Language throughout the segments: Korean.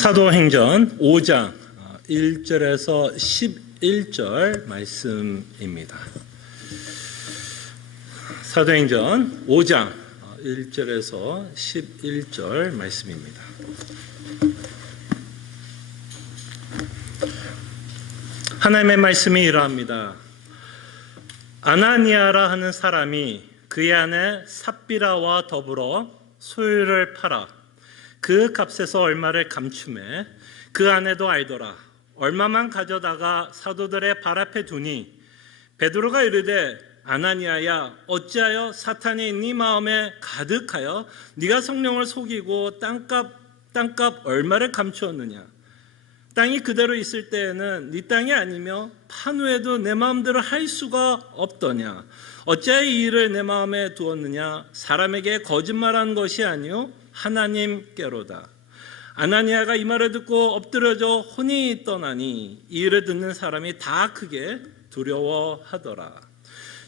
사도행전 5장 1절에서 11절 말씀입니다. 사도행전 5장 1절에서 11절 말씀입니다. 하나님의 말씀이 이러합니다. 아나니아라 하는 사람이 그의 아내 삽비라와 더불어 소유를 팔아 그 값에서 얼마를 감춤해 그 아내도 알더라. 얼마만 가져다가 사도들의 발 앞에 두니 베드로가 이르되 아나니아야 어찌하여 사탄이 네 마음에 가득하여 네가 성령을 속이고 땅값 얼마를 감추었느냐. 땅이 그대로 있을 때에는 네 땅이 아니며 판 후에도 내 마음대로 할 수가 없더냐. 어찌하여 이 일을 내 마음에 두었느냐. 사람에게 거짓말한 것이 아니요 하나님께로다. 아나니아가 이 말을 듣고 엎드려져 혼이 떠나니 이 일을 듣는 사람이 다 크게 두려워하더라.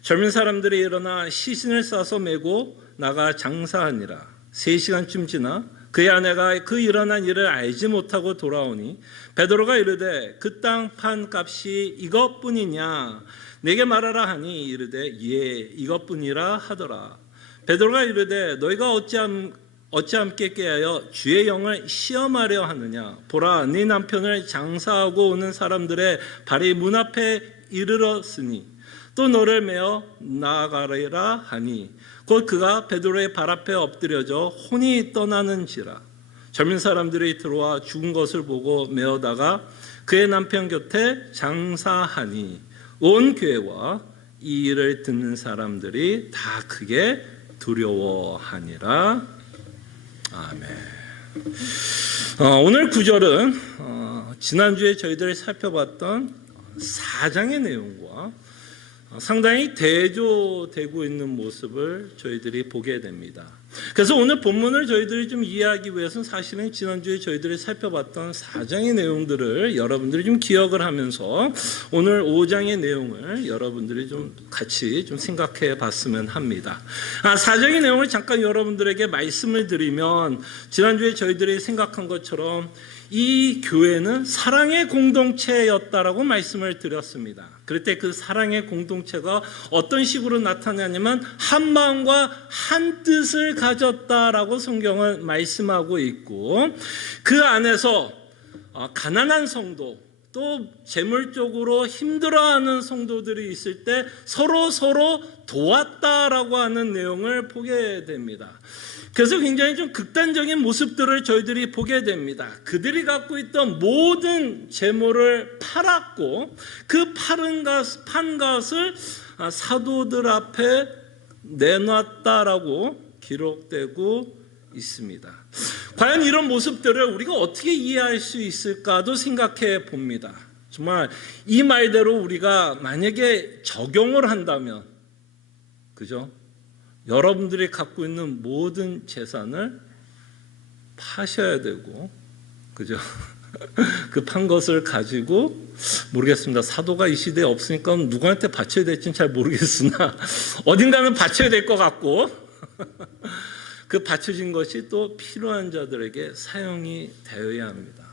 젊은 사람들이 일어나 시신을 싸서 메고 나가 장사하니라. 3시간쯤 지나 그의 아내가 그 일어난 일을 알지 못하고 돌아오니 베드로가 이르되 그 땅 판 값이 이것뿐이냐 내게 말하라 하니 이르되 예 이것뿐이라 하더라. 베드로가 이르되 너희가 어찌함께 깨하여 주의 영을 시험하려 하느냐. 보라 네 남편을 장사하고 오는 사람들의 발이 문 앞에 이르렀으니 또 너를 메어 나아가리라 하니 곧 그가 베드로의 발 앞에 엎드려져 혼이 떠나는지라. 젊은 사람들이 들어와 죽은 것을 보고 메어다가 그의 남편 곁에 장사하니 온 교회와 이 일을 듣는 사람들이 다 크게 두려워하니라. 아멘. 오늘 구절은 지난주에 저희들이 살펴봤던 4장의 내용과 상당히 대조되고 있는 모습을 저희들이 보게 됩니다. 그래서 오늘 본문을 저희들이 좀 이해하기 위해서는 사실은 지난주에 저희들이 살펴봤던 4장의 내용들을 여러분들이 좀 기억을 하면서 오늘 5장의 내용을 여러분들이 좀 같이 좀 생각해 봤으면 합니다. 4장의 내용을 잠깐 여러분들에게 말씀을 드리면 지난주에 저희들이 생각한 것처럼 이 교회는 사랑의 공동체였다라고 말씀을 드렸습니다. 그럴 때 그 사랑의 공동체가 어떤 식으로 나타나냐면 한 마음과 한 뜻을 가졌다라고 성경은 말씀하고 있고 그 안에서 가난한 성도 또 재물적으로 힘들어하는 성도들이 있을 때 서로 도왔다라고 하는 내용을 보게 됩니다. 그래서 굉장히 좀 극단적인 모습들을 저희들이 보게 됩니다. 그들이 갖고 있던 모든 재물을 팔았고 그 판 것을 사도들 앞에 내놨다라고 기록되고 있습니다. 과연 이런 모습들을 우리가 어떻게 이해할 수 있을까도 생각해 봅니다. 정말 이 말대로 우리가 만약에 적용을 한다면, 그죠? 여러분들이 갖고 있는 모든 재산을 파셔야 되고, 그죠? 그 판 것을 가지고, 모르겠습니다. 사도가 이 시대에 없으니까 누구한테 바쳐야 될지는 잘 모르겠으나, 어딘가는 바쳐야 될 것 같고, 그 바쳐진 것이 또 필요한 자들에게 사용이 되어야 합니다.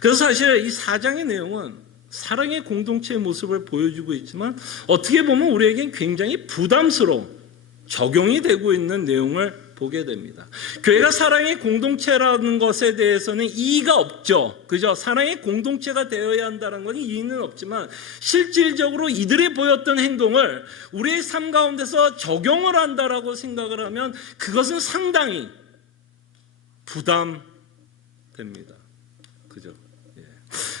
그래서 사실 이 4장의 내용은 사랑의 공동체의 모습을 보여주고 있지만, 어떻게 보면 우리에겐 굉장히 부담스러운 적용이 되고 있는 내용을 보게 됩니다. 교회가 사랑의 공동체라는 것에 대해서는 이의가 없죠. 그죠? 사랑의 공동체가 되어야 한다는 것은 이의는 없지만 실질적으로 이들이 보였던 행동을 우리의 삶 가운데서 적용을 한다라고 생각을 하면 그것은 상당히 부담됩니다. 그죠?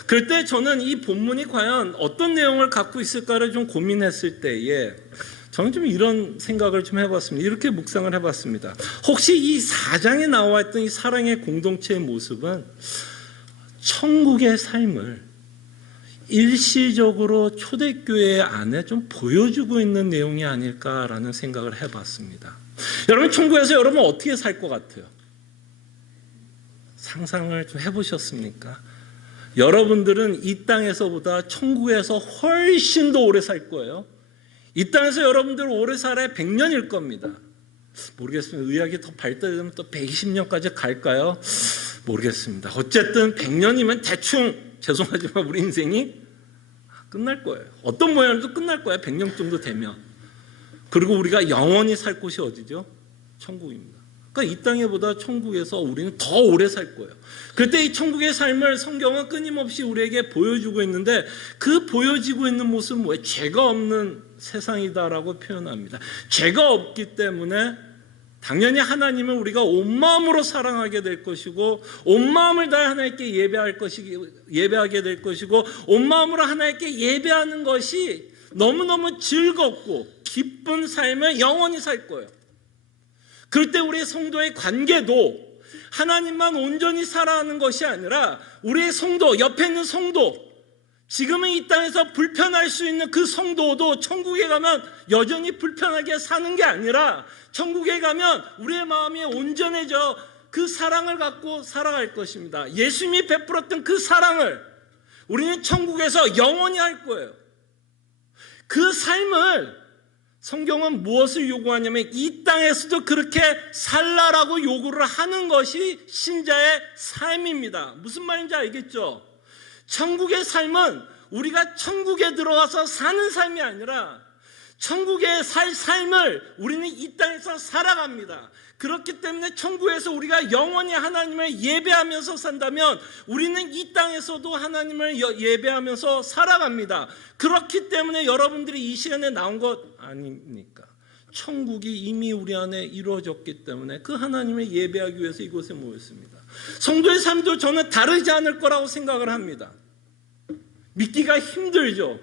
그럴 때 저는 이 본문이 과연 어떤 내용을 갖고 있을까를 좀 고민했을 때에 저는 좀 이런 생각을 좀 해봤습니다. 이렇게 묵상을 해봤습니다. 혹시 이 4장에 나와 있던 이 사랑의 공동체의 모습은 천국의 삶을 일시적으로 초대교회 안에 좀 보여주고 있는 내용이 아닐까라는 생각을 해봤습니다. 여러분 천국에서 여러분 어떻게 살 것 같아요? 상상을 좀 해보셨습니까? 여러분들은 이 땅에서보다 천국에서 훨씬 더 오래 살 거예요. 이 땅에서 여러분들 오래 살아야 100년일 겁니다. 모르겠습니다. 의학이 더 발달되면 또 120년까지 갈까요? 모르겠습니다. 어쨌든 100년이면 대충 죄송하지만 우리 인생이 끝날 거예요. 어떤 모양으로도 끝날 거예요. 100년 정도 되면. 그리고 우리가 영원히 살 곳이 어디죠? 천국입니다. 그러니까 이 땅에보다 천국에서 우리는 더 오래 살 거예요. 그때 이 천국의 삶을 성경은 끊임없이 우리에게 보여주고 있는데 그 보여지고 있는 모습은 뭐예요? 죄가 없는 세상이다라고 표현합니다. 죄가 없기 때문에 당연히 하나님을 우리가 온 마음으로 사랑하게 될 것이고 온 마음을 다해 하나님께 예배하게 될 것이고 온 마음으로 하나님께 예배하는 것이 너무너무 즐겁고 기쁜 삶을 영원히 살 거예요. 그럴 때 우리의 성도의 관계도 하나님만 온전히 살아가는 것이 아니라 우리의 성도, 옆에 있는 성도, 지금은 이 땅에서 불편할 수 있는 그 성도도 천국에 가면 여전히 불편하게 사는 게 아니라 천국에 가면 우리의 마음이 온전해져 그 사랑을 갖고 살아갈 것입니다. 예수님이 베풀었던 그 사랑을 우리는 천국에서 영원히 할 거예요. 그 삶을 성경은 무엇을 요구하냐면 이 땅에서도 그렇게 살라라고 요구를 하는 것이 신자의 삶입니다. 무슨 말인지 알겠죠? 천국의 삶은 우리가 천국에 들어가서 사는 삶이 아니라 천국에 살 삶을 우리는 이 땅에서 살아갑니다. 그렇기 때문에 천국에서 우리가 영원히 하나님을 예배하면서 산다면 우리는 이 땅에서도 하나님을 예배하면서 살아갑니다. 그렇기 때문에 여러분들이 이 시간에 나온 것 아닙니까? 천국이 이미 우리 안에 이루어졌기 때문에 그 하나님을 예배하기 위해서 이곳에 모였습니다. 성도의 삶도 저는 다르지 않을 거라고 생각을 합니다. 믿기가 힘들죠.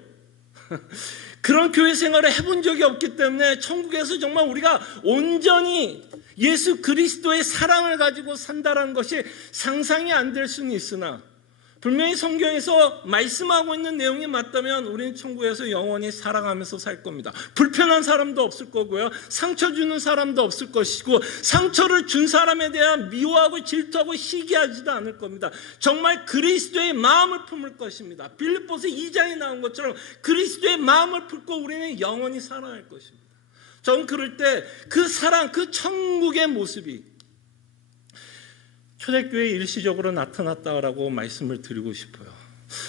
그런 교회 생활을 해본 적이 없기 때문에 천국에서 정말 우리가 온전히 예수 그리스도의 사랑을 가지고 산다는 것이 상상이 안 될 수는 있으나 분명히 성경에서 말씀하고 있는 내용이 맞다면 우리는 천국에서 영원히 살아가면서 살 겁니다. 불편한 사람도 없을 거고요. 상처 주는 사람도 없을 것이고 상처를 준 사람에 대한 미워하고 질투하고 시기하지도 않을 겁니다. 정말 그리스도의 마음을 품을 것입니다. 빌립보서 2장에 나온 것처럼 그리스도의 마음을 품고 우리는 영원히 살아갈 것입니다. 저는 그럴 때 그 사랑, 그 천국의 모습이 초대교회에 일시적으로 나타났다라고 말씀을 드리고 싶어요.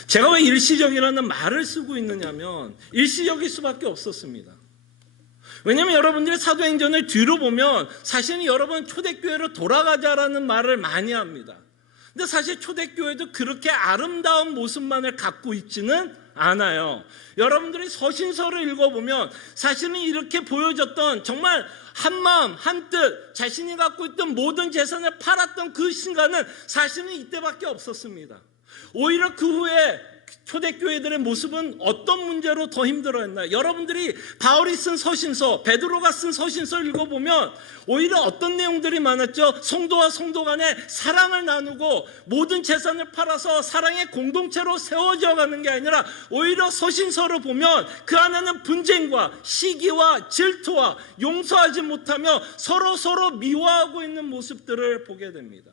제가 왜 일시적이라는 말을 쓰고 있느냐면 일시적일 수밖에 없었습니다. 왜냐하면 여러분들이 사도행전을 뒤로 보면 사실은 여러분 초대교회로 돌아가자라는 말을 많이 합니다. 근데 사실 초대교회도 그렇게 아름다운 모습만을 갖고 있지는 않아요. 여러분들이 서신서를 읽어보면 사실은 이렇게 보여졌던 정말 한마음 한뜻 자신이 갖고 있던 모든 재산을 팔았던 그 순간은 사실은 이때밖에 없었습니다. 오히려 그 후에 초대교회들의 모습은 어떤 문제로 더 힘들어했나요? 여러분들이 바울이 쓴 서신서, 베드로가 쓴 서신서를 읽어보면 오히려 어떤 내용들이 많았죠? 성도와 성도 간에 사랑을 나누고 모든 재산을 팔아서 사랑의 공동체로 세워져 가는 게 아니라 오히려 서신서를 보면 그 안에는 분쟁과 시기와 질투와 용서하지 못하며 서로 미워하고 있는 모습들을 보게 됩니다.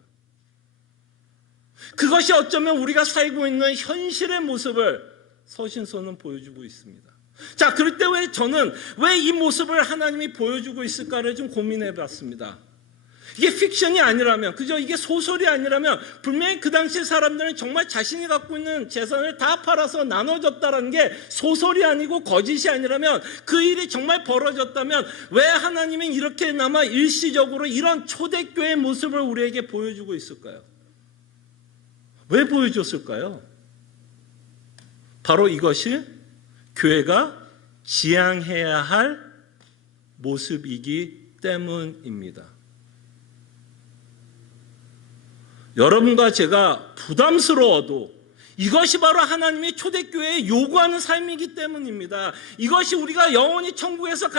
그것이 어쩌면 우리가 살고 있는 현실의 모습을 서신서는 보여주고 있습니다. 자, 그럴 때 저는 왜 이 모습을 하나님이 보여주고 있을까를 좀 고민해 봤습니다. 이게 픽션이 아니라면, 그죠? 이게 소설이 아니라면 분명히 그 당시 사람들은 정말 자신이 갖고 있는 재산을 다 팔아서 나눠줬다는 게 소설이 아니고 거짓이 아니라면 그 일이 정말 벌어졌다면 왜 하나님이 이렇게나마 일시적으로 이런 초대교회의 모습을 우리에게 보여주고 있을까요? 왜 보여줬을까요? 바로 이것이 교회가 지향해야 할 모습이기 때문입니다. 여러분과 제가 부담스러워도 이것이 바로 하나님이 초대교회에 요구하는 삶이기 때문입니다. 이것이 우리가 영원히 천국에서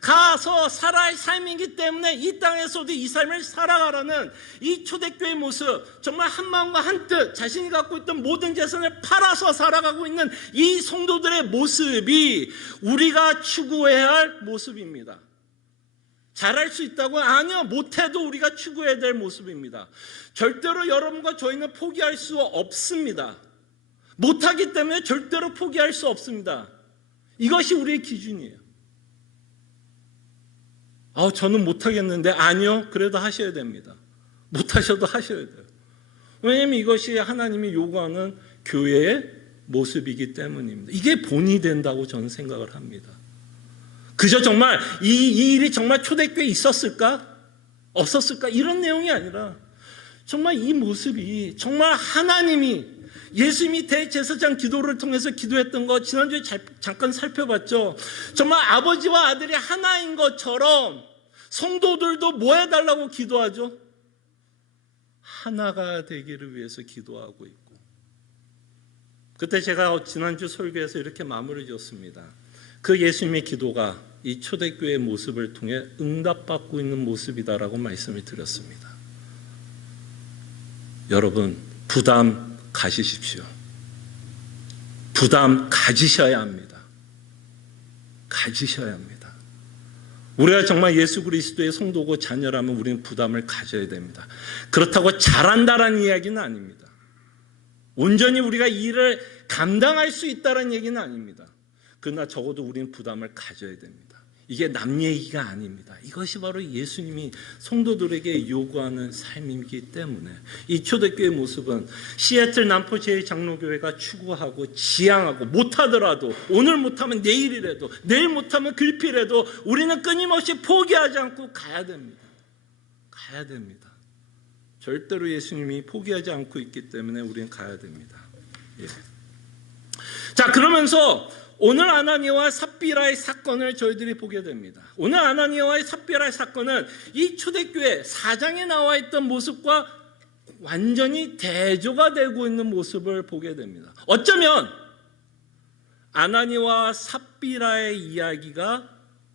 가서 살아야 할 삶이기 때문에 이 땅에서도 이 삶을 살아가라는 이 초대교회의 모습, 정말 한 마음과 한 뜻, 자신이 갖고 있던 모든 재산을 팔아서 살아가고 있는 이 성도들의 모습이 우리가 추구해야 할 모습입니다. 잘할 수 있다고? 아니요. 못해도 우리가 추구해야 될 모습입니다. 절대로 여러분과 저희는 포기할 수 없습니다. 못하기 때문에 절대로 포기할 수 없습니다. 이것이 우리의 기준이에요. 저는 못하겠는데. 아니요. 그래도 하셔야 됩니다. 못하셔도 하셔야 돼요. 왜냐하면 이것이 하나님이 요구하는 교회의 모습이기 때문입니다. 이게 본이 된다고 저는 생각을 합니다. 그저 정말 이 일이 정말 초대교회에 있었을까? 없었을까? 이런 내용이 아니라 정말 이 모습이 정말 하나님이 예수님이 대제사장 기도를 통해서 기도했던 거 지난주에 잠깐 살펴봤죠. 정말 아버지와 아들이 하나인 것처럼 성도들도 뭐 해달라고 기도하죠? 하나가 되기를 위해서 기도하고 있고, 그때 제가 지난주 설교에서 이렇게 마무리 지었습니다. 그 예수님의 기도가 이 초대교회의 모습을 통해 응답받고 있는 모습이다라고 말씀을 드렸습니다. 여러분, 부담 가지십시오. 부담 가지셔야 합니다. 가지셔야 합니다. 우리가 정말 예수 그리스도의 성도고 자녀라면 우리는 부담을 가져야 됩니다. 그렇다고 잘한다라는 이야기는 아닙니다. 온전히 우리가 이 일을 감당할 수 있다는 얘기는 아닙니다. 그러나 적어도 우리는 부담을 가져야 됩니다. 이게 남 얘기가 아닙니다. 이것이 바로 예수님이 성도들에게 요구하는 삶이기 때문에 이 초대교회의 모습은 시애틀 남포 제2장로교회가 추구하고 지향하고, 못하더라도 오늘 못하면 내일이라도, 내일 못하면 글피라도 우리는 끊임없이 포기하지 않고 가야 됩니다. 가야 됩니다. 절대로 예수님이 포기하지 않고 있기 때문에 우리는 가야 됩니다. 예. 자, 그러면서 오늘 아나니아와 삽비라의 사건을 저희들이 보게 됩니다. 오늘 아나니아와 삽비라의 사건은 이 초대교회 4장에 나와 있던 모습과 완전히 대조가 되고 있는 모습을 보게 됩니다. 어쩌면 아나니아와 삽비라의 이야기가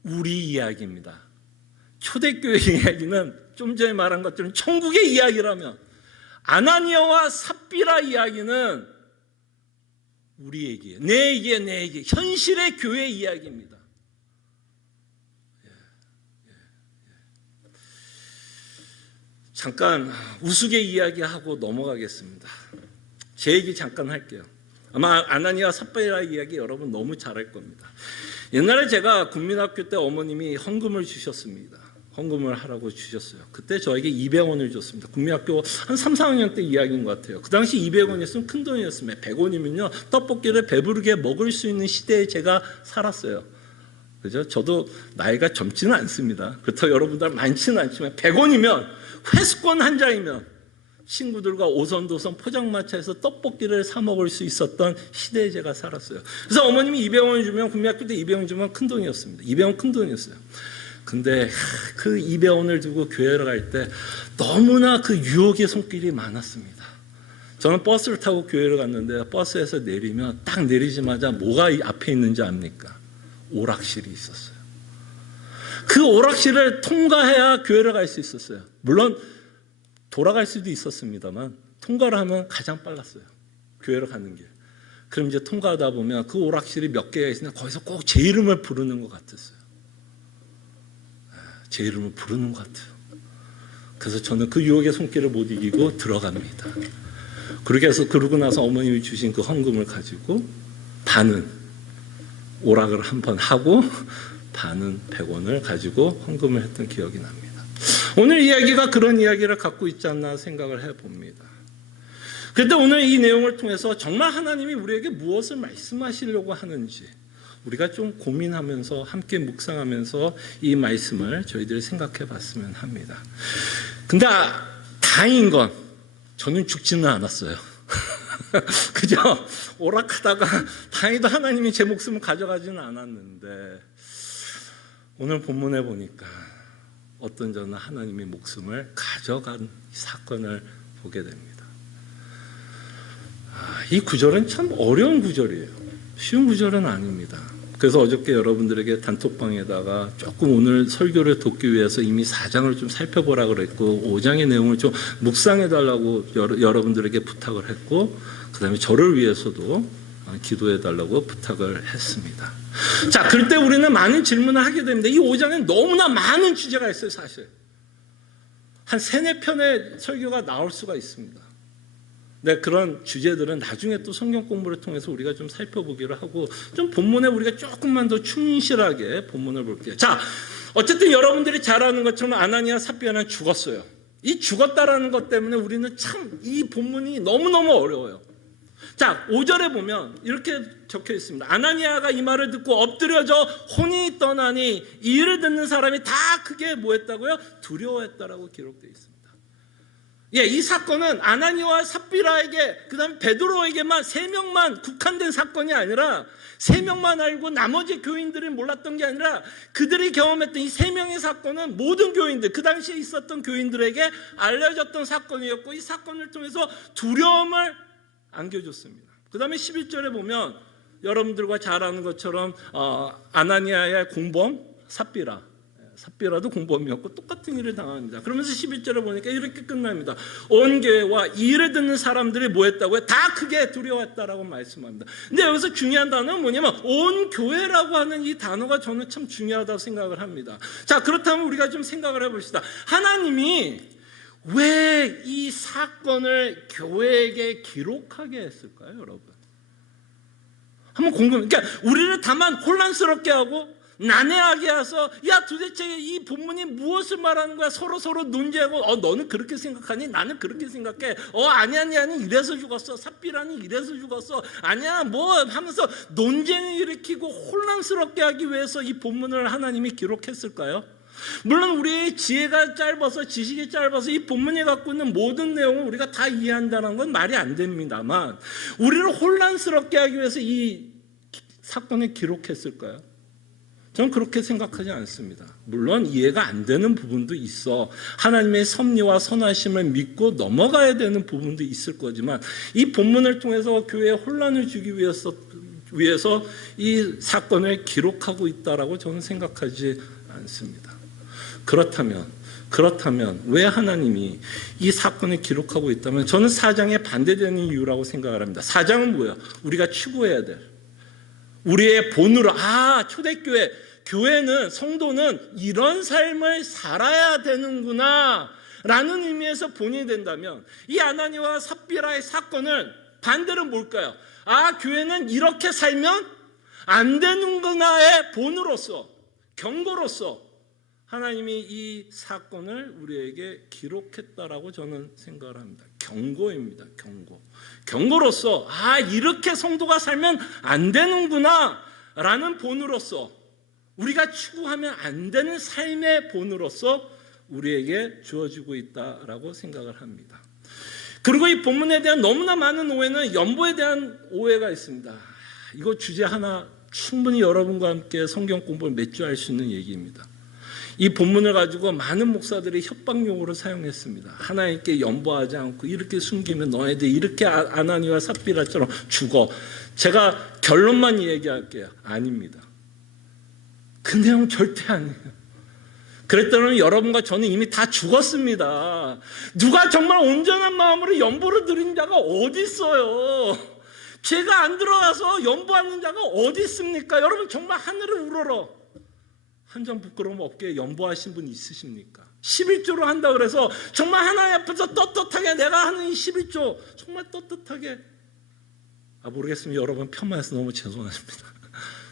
우리 이야기입니다. 초대교회 이야기는 좀 전에 말한 것처럼 천국의 이야기라면, 아나니아와 삽비라 이야기는 우리 얘기예요. 내 얘기, 현실의 교회 이야기입니다. 잠깐 우스개 이야기하고 넘어가겠습니다. 제 얘기 잠깐 할게요. 아마 아나니아 삽비라 이야기 여러분 너무 잘할 겁니다. 옛날에 제가 국민학교 때 어머님이 헌금을 주셨습니다. 헌금을 하라고 주셨어요. 그때 저에게 200원을 줬습니다. 국민학교 한 3, 4학년 때 이야기인 것 같아요. 그 당시 200원이었으면 큰 돈이었습니다. 100원이면요 떡볶이를 배부르게 먹을 수 있는 시대에 제가 살았어요. 그죠? 저도 나이가 젊지는 않습니다. 그렇다고 여러분들 많지는 않지만 100원이면 회수권 한 장이면 친구들과 오선도선 포장마차에서 떡볶이를 사 먹을 수 있었던 시대에 제가 살았어요. 그래서 어머님이 200원 주면, 국민학교 때 200원 주면 큰 돈이었습니다. 200원 큰 돈이었어요. 근데 그 200원을 두고 교회를 갈 때 너무나 그 유혹의 손길이 많았습니다. 저는 버스를 타고 교회를 갔는데 버스에서 내리면 딱 내리자마자 뭐가 앞에 있는지 압니까? 오락실이 있었어요. 그 오락실을 통과해야 교회를 갈 수 있었어요. 물론 돌아갈 수도 있었습니다만 통과를 하면 가장 빨랐어요. 교회를 가는 길. 그럼 이제 통과하다 보면 그 오락실이 몇 개가 있으면 거기서 꼭 제 이름을 부르는 것 같았어요. 제 이름을 부르는 것 같아요. 그래서 저는 그 유혹의 손길을 못 이기고 들어갑니다. 그러고 나서 어머님이 주신 그 헌금을 가지고 반은 오락을 한번 하고 반은 100원을 가지고 헌금을 했던 기억이 납니다. 오늘 이야기가 그런 이야기를 갖고 있지 않나 생각을 해봅니다. 그런데 오늘 이 내용을 통해서 정말 하나님이 우리에게 무엇을 말씀하시려고 하는지 우리가 좀 고민하면서 함께 묵상하면서 이 말씀을 저희들이 생각해 봤으면 합니다. 근데 다행인 건 저는 죽지는 않았어요. 그죠? 오락하다가 다행히도 하나님이 제 목숨을 가져가지는 않았는데 오늘 본문에 보니까 어떤 저는 하나님의 목숨을 가져간 사건을 보게 됩니다. 이 구절은 참 어려운 구절이에요. 쉬운 구절은 아닙니다. 그래서 어저께 여러분들에게 단톡방에다가 조금 오늘 설교를 돕기 위해서 이미 4장을 좀 살펴보라고 그랬고 5장의 내용을 좀 묵상해달라고 여러분들에게 부탁을 했고 그 다음에 저를 위해서도 기도해달라고 부탁을 했습니다. 자, 그럴 때 우리는 많은 질문을 하게 됩니다. 이 5장엔 너무나 많은 주제가 있어요. 사실 한 3, 4편의 설교가 나올 수가 있습니다. 네, 그런 주제들은 나중에 또 성경 공부를 통해서 우리가 좀 살펴보기를 하고 좀 본문에 우리가 조금만 더 충실하게 본문을 볼게요. 자, 어쨌든 여러분들이 잘 아는 것처럼 아나니아 삽비라는 죽었어요. 이 죽었다라는 것 때문에 우리는 참 이 본문이 너무너무 어려워요. 자, 5절에 보면 이렇게 적혀 있습니다. 아나니아가 이 말을 듣고 엎드려져 혼이 떠나니 이 일을 듣는 사람이 다 크게 뭐 했다고요? 두려워했다라고 기록되어 있습니다. 예, 이 사건은 아나니아와 삽비라에게 그다음에 베드로에게만 3명만 국한된 사건이 아니라 3명만 알고 나머지 교인들이 몰랐던 게 아니라 그들이 경험했던 이 3명의 사건은 모든 교인들, 그 당시에 있었던 교인들에게 알려졌던 사건이었고 이 사건을 통해서 두려움을 안겨줬습니다. 그 다음에 11절에 보면 여러분들과 잘 아는 것처럼 아나니아의 공범 삽비라도 공범이었고 똑같은 일을 당합니다. 그러면서 11절에 보니까 이렇게 끝납니다. 온 교회와 이 일을 듣는 사람들이 뭐 했다고요? 다 크게 두려워했다라고 말씀합니다. 근데 여기서 중요한 단어는 뭐냐면 온 교회라고 하는 이 단어가 저는 참 중요하다고 생각을 합니다. 자, 그렇다면 우리가 좀 생각을 해봅시다. 하나님이 왜 이 사건을 교회에게 기록하게 했을까요, 여러분? 한번 궁금해요. 그러니까 우리를 다만 혼란스럽게 하고 난해하게 해서 야 도대체 이 본문이 무엇을 말하는 거야? 서로 논쟁하고 너는 그렇게 생각하니? 나는 그렇게 생각해. 아니 이래서 죽었어. 삽비라니 이래서 죽었어. 아니야 뭐 하면서 논쟁을 일으키고 혼란스럽게 하기 위해서 이 본문을 하나님이 기록했을까요? 물론 우리의 지혜가 짧아서 지식이 짧아서 이 본문이 갖고 있는 모든 내용을 우리가 다 이해한다는 건 말이 안 됩니다만 우리를 혼란스럽게 하기 위해서 이 사건을 기록했을까요? 저는 그렇게 생각하지 않습니다. 물론 이해가 안 되는 부분도 있어 하나님의 섭리와 선하심을 믿고 넘어가야 되는 부분도 있을 거지만 이 본문을 통해서 교회에 혼란을 주기 위해서 이 사건을 기록하고 있다라고 저는 생각하지 않습니다. 그렇다면 왜 하나님이 이 사건을 기록하고 있다면 저는 사장에 반대되는 이유라고 생각을 합니다. 사장은 뭐예요? 우리가 추구해야 될 우리의 본으로 초대교회 교회는 성도는 이런 삶을 살아야 되는구나 라는 의미에서 본이 된다면 이 아나니아와 삽비라의 사건은 반대로 뭘까요? 교회는 이렇게 살면 안 되는구나의 본으로서 경고로서 하나님이 이 사건을 우리에게 기록했다라고 저는 생각을 합니다. 경고입니다. 경고로서 이렇게 성도가 살면 안 되는구나 라는 본으로서 우리가 추구하면 안 되는 삶의 본으로서 우리에게 주어지고 있다라고 생각을 합니다. 그리고 이 본문에 대한 너무나 많은 오해는 연보에 대한 오해가 있습니다. 이거 주제 하나 충분히 여러분과 함께 성경 공부를 몇 주 할 수 있는 얘기입니다. 이 본문을 가지고 많은 목사들이 협박용어로 사용했습니다. 하나님께 연보하지 않고 이렇게 숨기면 너희들 이렇게 아나니아와 삽비라처럼 죽어. 제가 결론만 얘기할게요. 아닙니다. 그 내용 절대 아니에요. 그랬더니 여러분과 저는 이미 다 죽었습니다. 누가 정말 온전한 마음으로 연보를 드린 자가 어디 있어요? 죄가 안 들어가서 연보하는 자가 어디 있습니까? 여러분 정말 하늘을 우러러 한 점 부끄러움 없게 연보하신 분 있으십니까? 11조로 한다 그래서 정말 하나님 앞에서 떳떳하게 내가 하는 이 11조 정말 떳떳하게 모르겠습니다. 여러분 편만해서 너무 죄송합니다.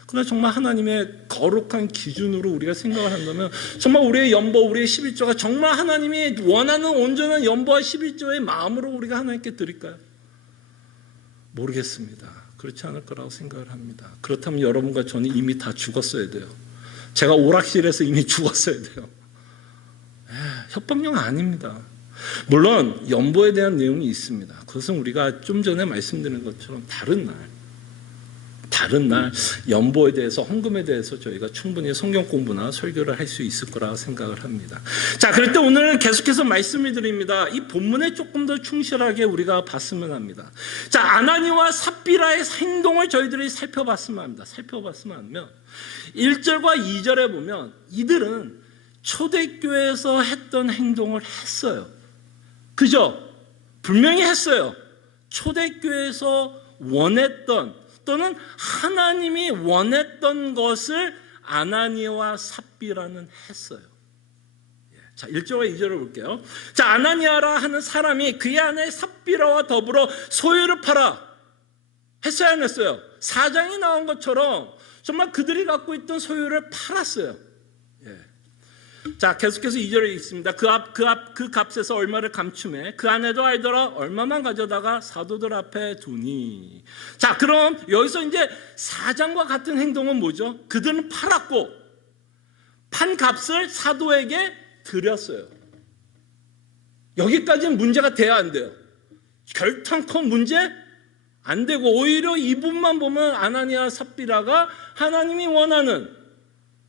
그러나 정말 하나님의 거룩한 기준으로 우리가 생각을 한다면 정말 우리의 연보, 우리의 11조가 정말 하나님이 원하는 온전한 연보와 11조의 마음으로 우리가 하나님께 드릴까요? 모르겠습니다. 그렇지 않을 거라고 생각을 합니다. 그렇다면 여러분과 저는 이미 다 죽었어야 돼요. 제가 오락실에서 이미 죽었어야 돼요. 협박용 아닙니다. 물론 연보에 대한 내용이 있습니다. 그것은 우리가 좀 전에 말씀드린 것처럼 다른 날 연보에 대해서 헌금에 대해서 저희가 충분히 성경 공부나 설교를 할 수 있을 거라고 생각을 합니다. 자, 그럴 때 오늘은 계속해서 말씀을 드립니다. 이 본문에 조금 더 충실하게 우리가 봤으면 합니다. 자, 아나니아와 삽비라의 행동을 저희들이 살펴봤으면 합니다. 1절과 2절에 보면 이들은 초대교회에서 했던 행동을 했어요. 그죠? 분명히 했어요. 초대교회에서 원했던 또는 하나님이 원했던 것을 아나니아와 삽비라는 했어요. 자, 1절과 2절을 볼게요. 자, 아나니아라 하는 사람이 그의 아내 삽비라와 더불어 소유를 팔아. 했어요, 안 했어요? 4장이 나온 것처럼 정말 그들이 갖고 있던 소유를 팔았어요. 자, 계속해서 2절에 있습니다. 그 값에서 얼마를 감춤해 그 아내도 알더라. 얼마만 가져다가 사도들 앞에 두니. 자, 그럼 여기서 이제 사장과 같은 행동은 뭐죠? 그들은 팔았고 판 값을 사도에게 드렸어요. 여기까지는 문제가 돼야 안 돼요. 결탄코 문제 안 되고, 오히려 이 부분만 보면 아나니아 삽비라가 하나님이 원하는,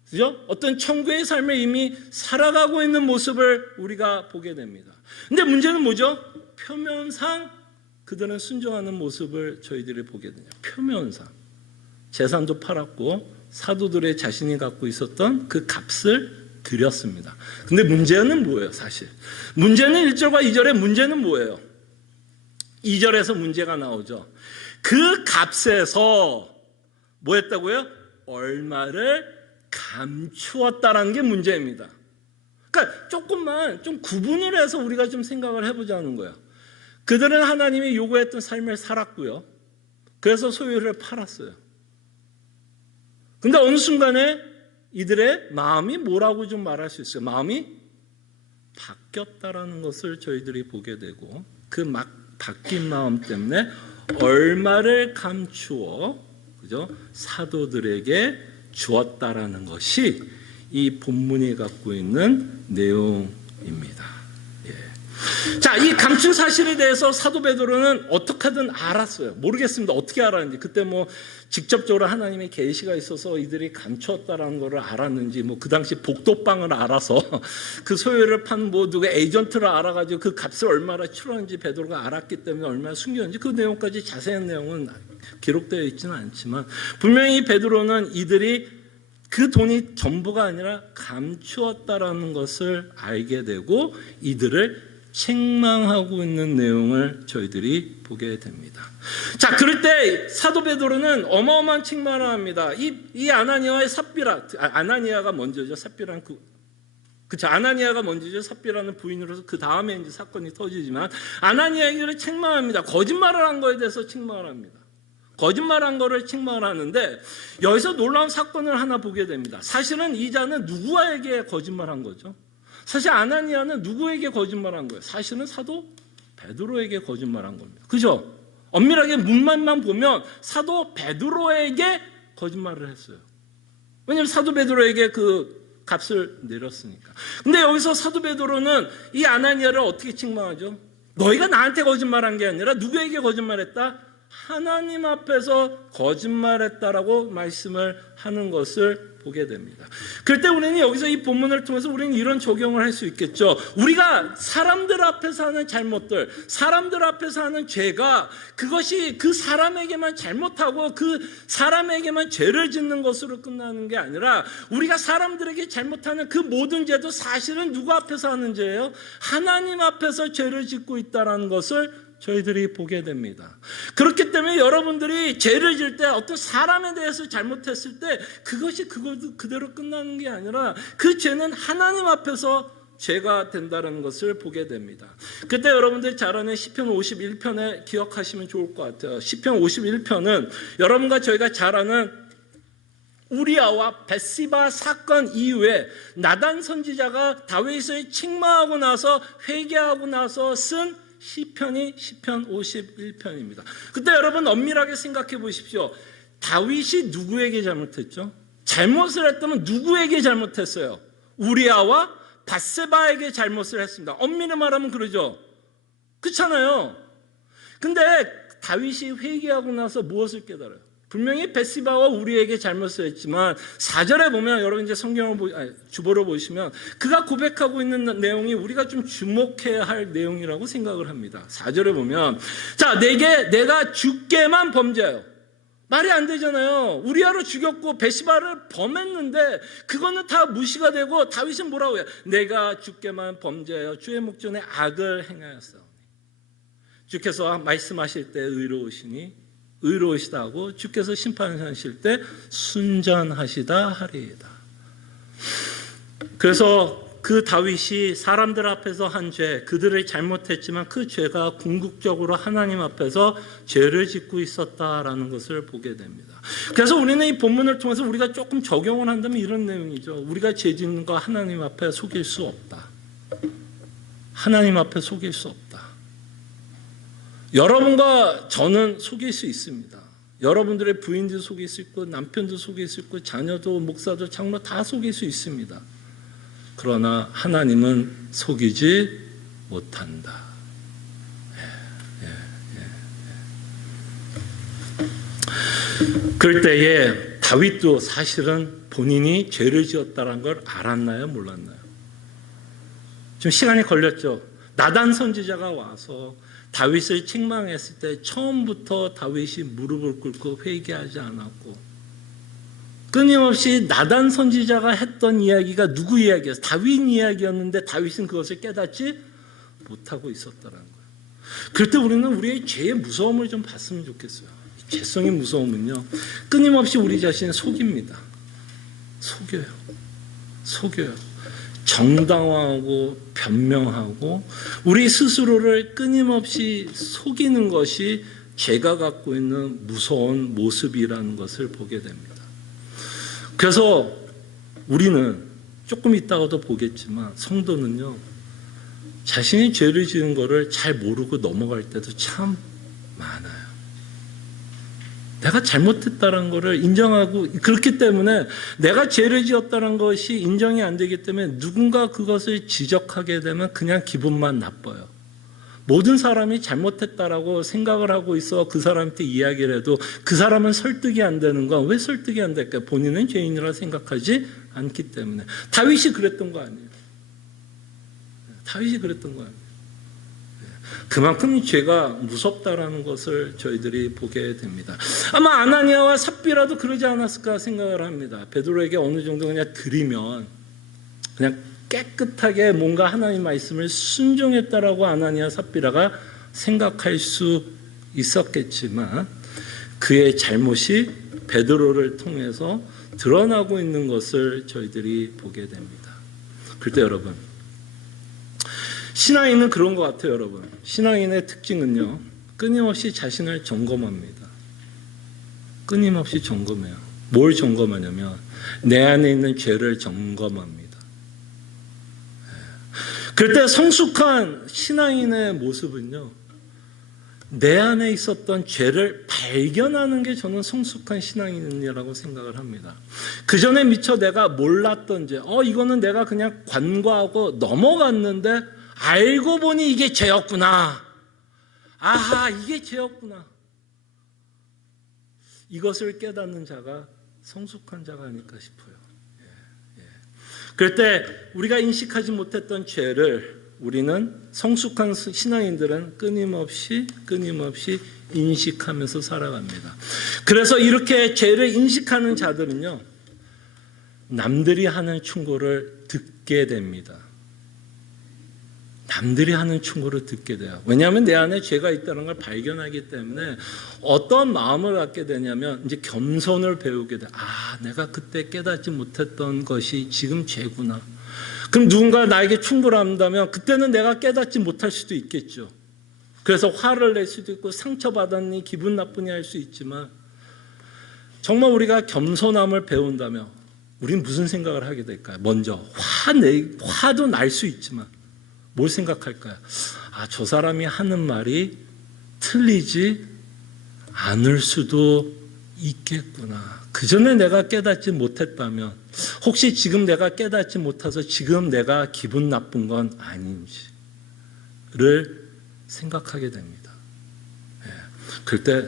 그죠? 어떤 천국의 삶을 이미 살아가고 있는 모습을 우리가 보게 됩니다. 근데 문제는 뭐죠? 표면상 그들은 순종하는 모습을 저희들이 보게 되냐. 표면상 재산도 팔았고 사도들의 자신이 갖고 있었던 그 값을 드렸습니다. 근데 문제는 뭐예요? 사실 문제는 1절과 2절의 문제는 뭐예요? 2절에서 문제가 나오죠. 그 값에서 뭐 했다고요? 얼마를 감추었다라는 게 문제입니다. 그러니까 조금만 좀 구분을 해서 우리가 좀 생각을 해보자는 거예요. 그들은 하나님이 요구했던 삶을 살았고요. 그래서 소유를 팔았어요. 근데 어느 순간에 이들의 마음이 뭐라고 좀 말할 수 있어요? 마음이 바뀌었다라는 것을 저희들이 보게 되고, 그 막 바뀐 마음 때문에 얼마를 감추어, 그죠? 사도들에게 주었다라는 것이 이 본문이 갖고 있는 내용입니다. 예. 자, 이 감춘 사실에 대해서 사도 베드로는 어떻게든 알았어요. 모르겠습니다. 어떻게 알았는지. 그때 뭐 직접적으로 하나님의 계시가 있어서 이들이 감추었다라는 것을 알았는지, 뭐 그 당시 복도방을 알아서 그 소유를 판 뭐 누가 에이전트를 알아가지고 그 값을 얼마나 치렀는지 베드로가 알았기 때문에 얼마나 숨겼는지, 그 내용까지 자세한 내용은 기록되어 있지는 않지만, 분명히 베드로는 이들이 그 돈이 전부가 아니라 감추었다라는 것을 알게 되고 이들을 책망하고 있는 내용을 저희들이 보게 됩니다. 자, 그럴 때 사도 베드로는 어마어마한 책망을 합니다. 이 아나니아의 삽비라, 아나니아가 먼저죠. 삽비라는 그쵸, 아나니아가 먼저죠. 삽비라는 부인으로서 그 다음에 이제 사건이 터지지만, 아나니아에게를 책망합니다. 거짓말을 한 거에 대해서 책망을 합니다. 거짓말한 거를 책망을 하는데, 여기서 놀라운 사건을 하나 보게 됩니다. 사실은 이 자는 누구에게 거짓말한 거죠? 사실 아나니아는 누구에게 거짓말한 거예요? 사실은 사도 베드로에게 거짓말한 겁니다. 그죠? 엄밀하게 문만만 보면 사도 베드로에게 거짓말을 했어요. 왜냐하면 사도 베드로에게 그 값을 내렸으니까. 근데 여기서 사도 베드로는 이 아나니아를 어떻게 책망하죠? 너희가 나한테 거짓말한 게 아니라 누구에게 거짓말했다? 하나님 앞에서 거짓말했다라고 말씀을 하는 것을 보게 됩니다. 그럴 때 우리는 여기서 이 본문을 통해서 우리는 이런 적용을 할 수 있겠죠. 우리가 사람들 앞에서 하는 잘못들, 사람들 앞에서 하는 죄가 그것이 그 사람에게만 잘못하고 그 사람에게만 죄를 짓는 것으로 끝나는 게 아니라, 우리가 사람들에게 잘못하는 그 모든 죄도 사실은 누구 앞에서 하는 죄예요? 하나님 앞에서 죄를 짓고 있다는 것을 저희들이 보게 됩니다. 그렇기 때문에 여러분들이 죄를 질 때, 어떤 사람에 대해서 잘못했을 때 그것이 그대로 끝나는 게 아니라 그 죄는 하나님 앞에서 죄가 된다는 것을 보게 됩니다. 그때 여러분들이 잘 아는 시편 51편에 기억하시면 좋을 것 같아요. 시편 51편은 여러분과 저희가 잘 아는 우리아와 벳시바 사건 이후에 나단 선지자가 다윗을 책망하고 나서 회개하고 나서 쓴 시편이 시편 51편입니다. 그때 여러분 엄밀하게 생각해 보십시오. 다윗이 누구에게 잘못했죠? 잘못을 했다면 누구에게 잘못했어요? 우리아와 밧세바에게 잘못을 했습니다. 엄밀히 말하면 그러죠. 그렇잖아요. 근데 다윗이 회개하고 나서 무엇을 깨달아요? 분명히 벳시바와 우리에게 잘못을 했지만 4절에 보면, 여러분 이제 성경을 주보로 보시면 그가 고백하고 있는 내용이 우리가 좀 주목해야 할 내용이라고 생각을 합니다. 4절에 보면, 자, 내가 주께만 범죄하여. 말이 안 되잖아요. 우리아를 죽였고 벳시바를 범했는데 그거는 다 무시가 되고, 다윗은 뭐라고 해요? 내가 주께만 범죄하여 주의 목전에 악을 행하였사오니. 주께서 말씀하실 때 의로우시다 하고, 주께서 심판하실 때 순전하시다 하리이다. 그래서 그 다윗이 사람들 앞에서 한 죄, 그들을 잘못했지만 그 죄가 궁극적으로 하나님 앞에서 죄를 짓고 있었다라는 것을 보게 됩니다. 그래서 우리는 이 본문을 통해서 우리가 조금 적용을 한다면 이런 내용이죠. 우리가 죄 짓는 거 하나님 앞에 속일 수 없다. 하나님 앞에 속일 수 없다. 여러분과 저는 속일 수 있습니다. 여러분들의 부인도 속일 수 있고 남편도 속일 수 있고 자녀도 목사도 장로 다 속일 수 있습니다. 그러나 하나님은 속이지 못한다. 그럴 때에 다윗도 사실은 본인이 죄를 지었다는 걸 알았나요? 몰랐나요? 좀 시간이 걸렸죠. 나단 선지자가 와서 다윗을 책망했을 때 처음부터 다윗이 무릎을 꿇고 회개하지 않았고 끊임없이 나단 선지자가 했던 이야기가 누구 이야기였어요? 다윗 이야기였는데 다윗은 그것을 깨닫지 못하고 있었다는 거예요. 그럴 때 우리는 우리의 죄의 무서움을 좀 봤으면 좋겠어요. 죄성의 무서움은요, 끊임없이 우리 자신을 속입니다. 속여요. 정당화하고 변명하고 우리 스스로를 끊임없이 속이는 것이 죄가 갖고 있는 무서운 모습이라는 것을 보게 됩니다. 그래서 우리는 조금 있다가도 보겠지만 성도는요, 자신이 죄를 지은 것을 잘 모르고 넘어갈 때도 참 많아요. 내가 잘못했다는 것을 인정하고, 그렇기 때문에 내가 죄를 지었다는 것이 인정이 안 되기 때문에 누군가 그것을 지적하게 되면 그냥 기분만 나빠요. 모든 사람이 잘못했다라고 생각을 하고 있어 그 사람한테 이야기를 해도 그 사람은 설득이 안 되는 건 왜 설득이 안 될까요? 본인은 죄인이라 생각하지 않기 때문에. 다윗이 그랬던 거 아니에요. 다윗이 그랬던 거 아니에요. 그만큼 죄가 무섭다라는 것을 저희들이 보게 됩니다. 아마 아나니아와 삽비라도 그러지 않았을까 생각을 합니다. 베드로에게 어느 정도 그냥 드리면 그냥 깨끗하게 뭔가 하나님 말씀을 순종했다라고 아나니아 삽비라가 생각할 수 있었겠지만 그의 잘못이 베드로를 통해서 드러나고 있는 것을 저희들이 보게 됩니다. 그때 여러분, 신앙인은 그런 것 같아요. 여러분, 신앙인의 특징은요, 끊임없이 자신을 점검합니다. 끊임없이 점검해요. 뭘 점검하냐면 내 안에 있는 죄를 점검합니다. 그럴 때 성숙한 신앙인의 모습은요, 내 안에 있었던 죄를 발견하는 게 저는 성숙한 신앙인이라고 생각을 합니다. 그 전에 미처 내가 몰랐던 죄, 이거는 내가 그냥 관과하고 넘어갔는데 알고 보니 이게 죄였구나. 아하, 이게 죄였구나. 이것을 깨닫는 자가 성숙한 자가 아닐까 싶어요. 그럴 때 우리가 인식하지 못했던 죄를 우리는 성숙한 신앙인들은 끊임없이 인식하면서 살아갑니다. 그래서 이렇게 죄를 인식하는 자들은요, 남들이 하는 충고를 듣게 됩니다. 남들이 하는 충고를 듣게 돼요. 왜냐하면 내 안에 죄가 있다는 걸 발견하기 때문에 어떤 마음을 갖게 되냐면 이제 겸손을 배우게 돼요. 내가 그때 깨닫지 못했던 것이 지금 죄구나. 그럼 누군가 나에게 충고를 한다면 그때는 내가 깨닫지 못할 수도 있겠죠. 그래서 화를 낼 수도 있고 상처받았니 기분 나쁘니 할 수 있지만 정말 우리가 겸손함을 배운다면 우리는 무슨 생각을 하게 될까요? 먼저 화도 날 수 있지만 뭘 생각할까요? 저 사람이 하는 말이 틀리지 않을 수도 있겠구나. 그 전에 내가 깨닫지 못했다면 혹시 지금 내가 깨닫지 못해서 지금 내가 기분 나쁜 건 아닌지를 생각하게 됩니다. 그럴 때